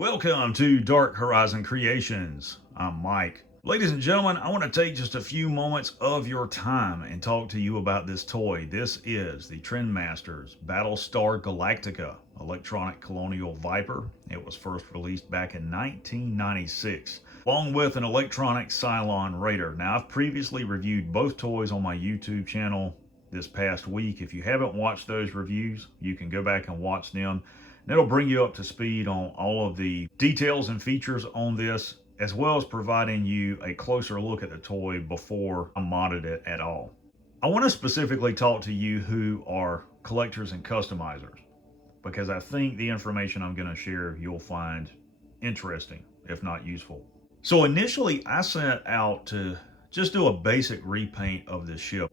Welcome to Dark Horizon Creations. I'm Mike. Ladies and gentlemen, I want to take just a few moments of your time and talk to you about this toy. This is the Trendmasters Battlestar Galactica Electronic Colonial Viper. It was first released back in 1996, along with an electronic Cylon Raider. Now, I've previously reviewed both toys on my YouTube channel this past week. If you haven't watched those reviews, you can go back and watch them. And it'll bring you up to speed on all of the details and features on this, as well as providing you a closer look at the toy before I modded it at all. I want to specifically talk to you who are collectors and customizers, because I think the information I'm going to share you'll find interesting, if not useful. So initially, I set out to just do a basic repaint of this ship.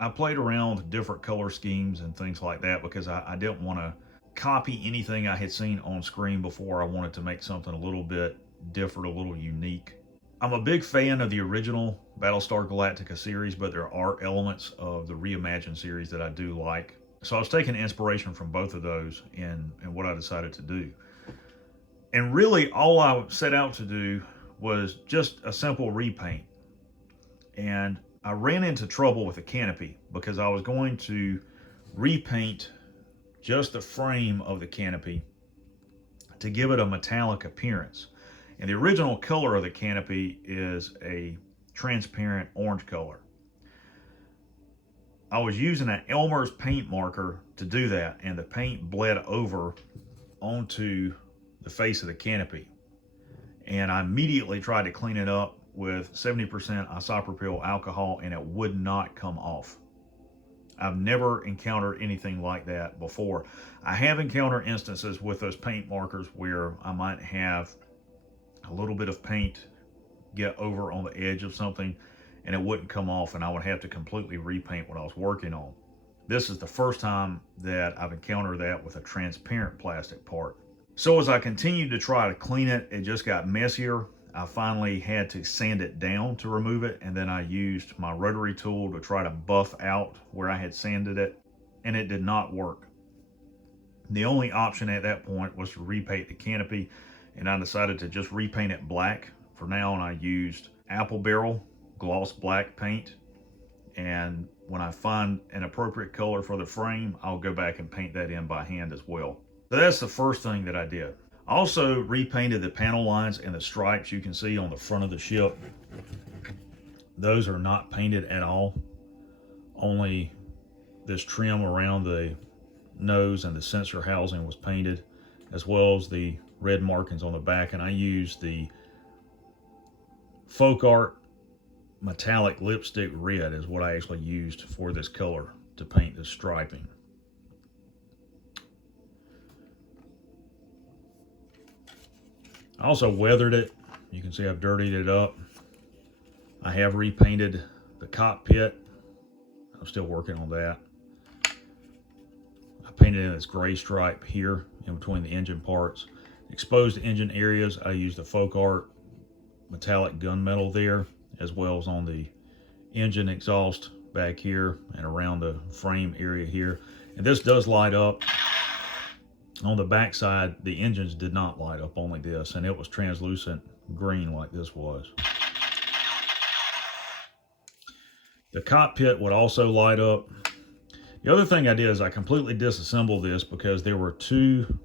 I played around with different color schemes and things like that because I didn't want to copy anything I had seen on screen before. I wanted to make something a little bit different, a little unique. I'm a big fan of the original Battlestar Galactica series, but there are elements of the reimagined series that I do like. So I was taking inspiration from both of those in what I decided to do. And really all I set out to do was just a simple repaint. And I ran into trouble with the canopy because I was going to repaint just the frame of the canopy to give it a metallic appearance. And the original color of the canopy is a transparent orange color. I was using an Elmer's paint marker to do that, and the paint bled over onto the face of the canopy. And I immediately tried to clean it up with 70% isopropyl alcohol, and it would not come off. I've never encountered anything like that before. I have encountered instances with those paint markers where I might have a little bit of paint get over on the edge of something and it wouldn't come off, and I would have to completely repaint what I was working on. This is the first time that I've encountered that with a transparent plastic part. So as I continued to try to clean it, it just got messier. I finally had to sand it down to remove it, and then I used my rotary tool to try to buff out where I had sanded it, and it did not work. The only option at that point was to repaint the canopy, and I decided to just repaint it black for now, and I used apple barrel gloss black paint, and when I find an appropriate color for the frame, I'll go back and paint that in by hand as well. So that's the first thing that I did. I also repainted the panel lines and the stripes you can see on the front of the ship. Those are not painted at all. Only this trim around the nose and the sensor housing was painted, as well as the red markings on the back. And I used the Folk Art metallic lipstick red is what I actually used for this color to paint the striping. I also weathered it. You can see I've dirtied it up. I have repainted the cockpit. I'm still working on that. I painted in this gray stripe here in between the engine parts. Exposed engine areas, I used the Folk Art metallic gunmetal there, as well as on the engine exhaust back here and around the frame area here. And this does light up. On the back side, the engines did not light up, only this, and it was translucent green like this was. The cockpit would also light up. The other thing I did is I completely disassembled this because there were two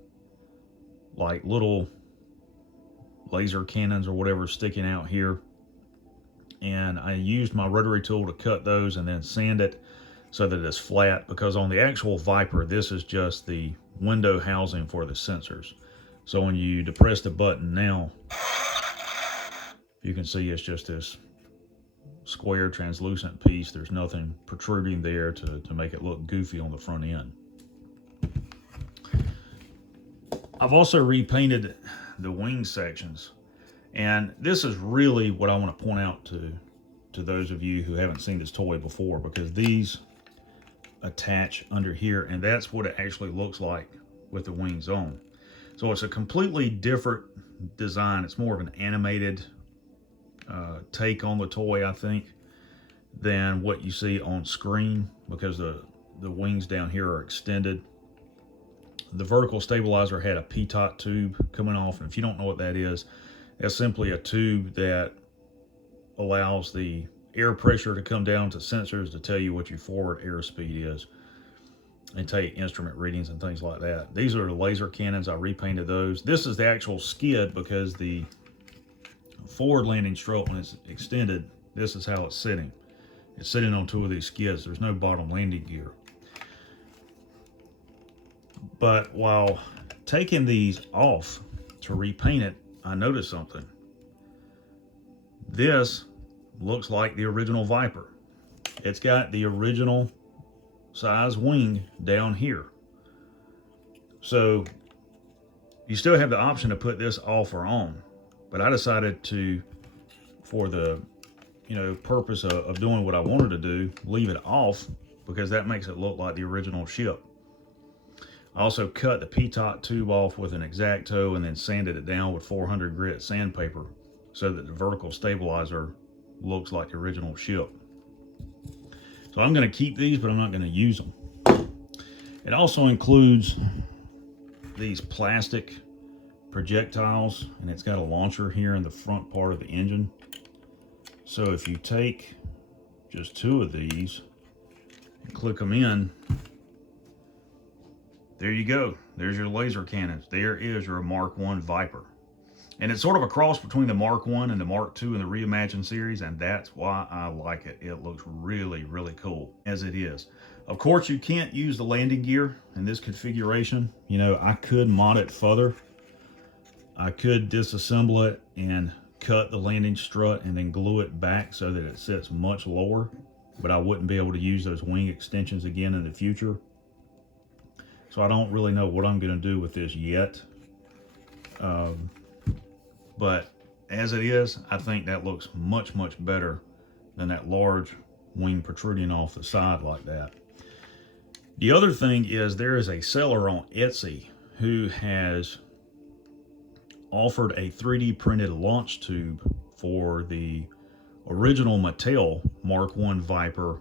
like little laser cannons or whatever sticking out here, and I used my rotary tool to cut those and then sand it so that it's flat, because on the actual Viper, this is just the window housing for the sensors. So when you depress the button now, you can see it's just this square translucent piece. There's nothing protruding there to make it look goofy on the front end. I've also repainted the wing sections, and this is really what I want to point out to those of you who haven't seen this toy before, because these attach under here, and that's what it actually looks like with the wings on. So it's a completely different design. It's more of an animated take on the toy, I think, than what you see on screen, because the wings down here are extended. The vertical stabilizer had a pitot tube coming off, and if you don't know what that is, that's simply a tube that allows the air pressure to come down to sensors to tell you what your forward airspeed is and take instrument readings and things like that. These are the laser cannons. I repainted those. This is the actual skid because the forward landing strut, when it's extended, this is how it's sitting. It's sitting on two of these skids. There's no bottom landing gear. But while taking these off to repaint it, I noticed something. This looks like the original Viper. It's got the original size wing down here. So you still have the option to put this off or on, but I decided to, for the purpose of doing what I wanted to do, leave it off because that makes it look like the original ship. I also cut the pitot tube off with an X-Acto and then sanded it down with 400 grit sandpaper so that the vertical stabilizer looks like the original ship. So I'm going to keep these, but I'm not going to use them. It also includes these plastic projectiles, and it's got a launcher here in the front part of the engine. So if you take just two of these and click them in, there you go. There's your laser cannons. There is your Mark I Viper. And it's sort of a cross between the Mark I and the Mark II in the Reimagined series, and that's why I like it. It looks really, really cool as it is. Of course, you can't use the landing gear in this configuration. I could mod it further. I could disassemble it and cut the landing strut and then glue it back so that it sits much lower, but I wouldn't be able to use those wing extensions again in the future. So I don't really know what I'm going to do with this yet. But as it is, I think that looks much, much better than that large wing protruding off the side like that. The other thing is there is a seller on Etsy who has offered a 3D printed launch tube for the original Mattel Mark I Viper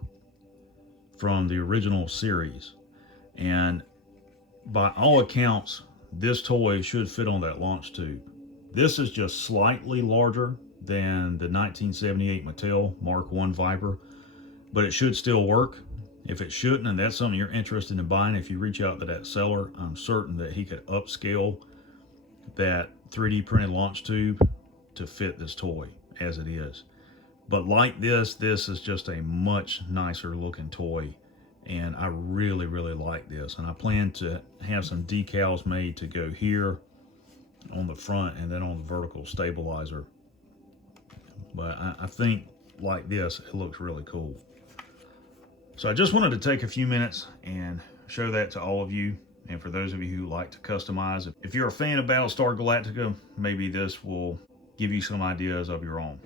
from the original series. And by all accounts, this toy should fit on that launch tube. This is just slightly larger than the 1978 Mattel Mark I Viper, but it should still work. If it shouldn't, and that's something you're interested in buying, if you reach out to that seller, I'm certain that he could upscale that 3D printed launch tube to fit this toy as it is. But like this is just a much nicer looking toy, and I really, really like this. And I plan to have some decals made to go here on the front and then on the vertical stabilizer. But I think like this, it looks really cool. So I just wanted to take a few minutes and show that to all of you. And for those of you who like to customize, if you're a fan of Battlestar Galactica, maybe this will give you some ideas of your own.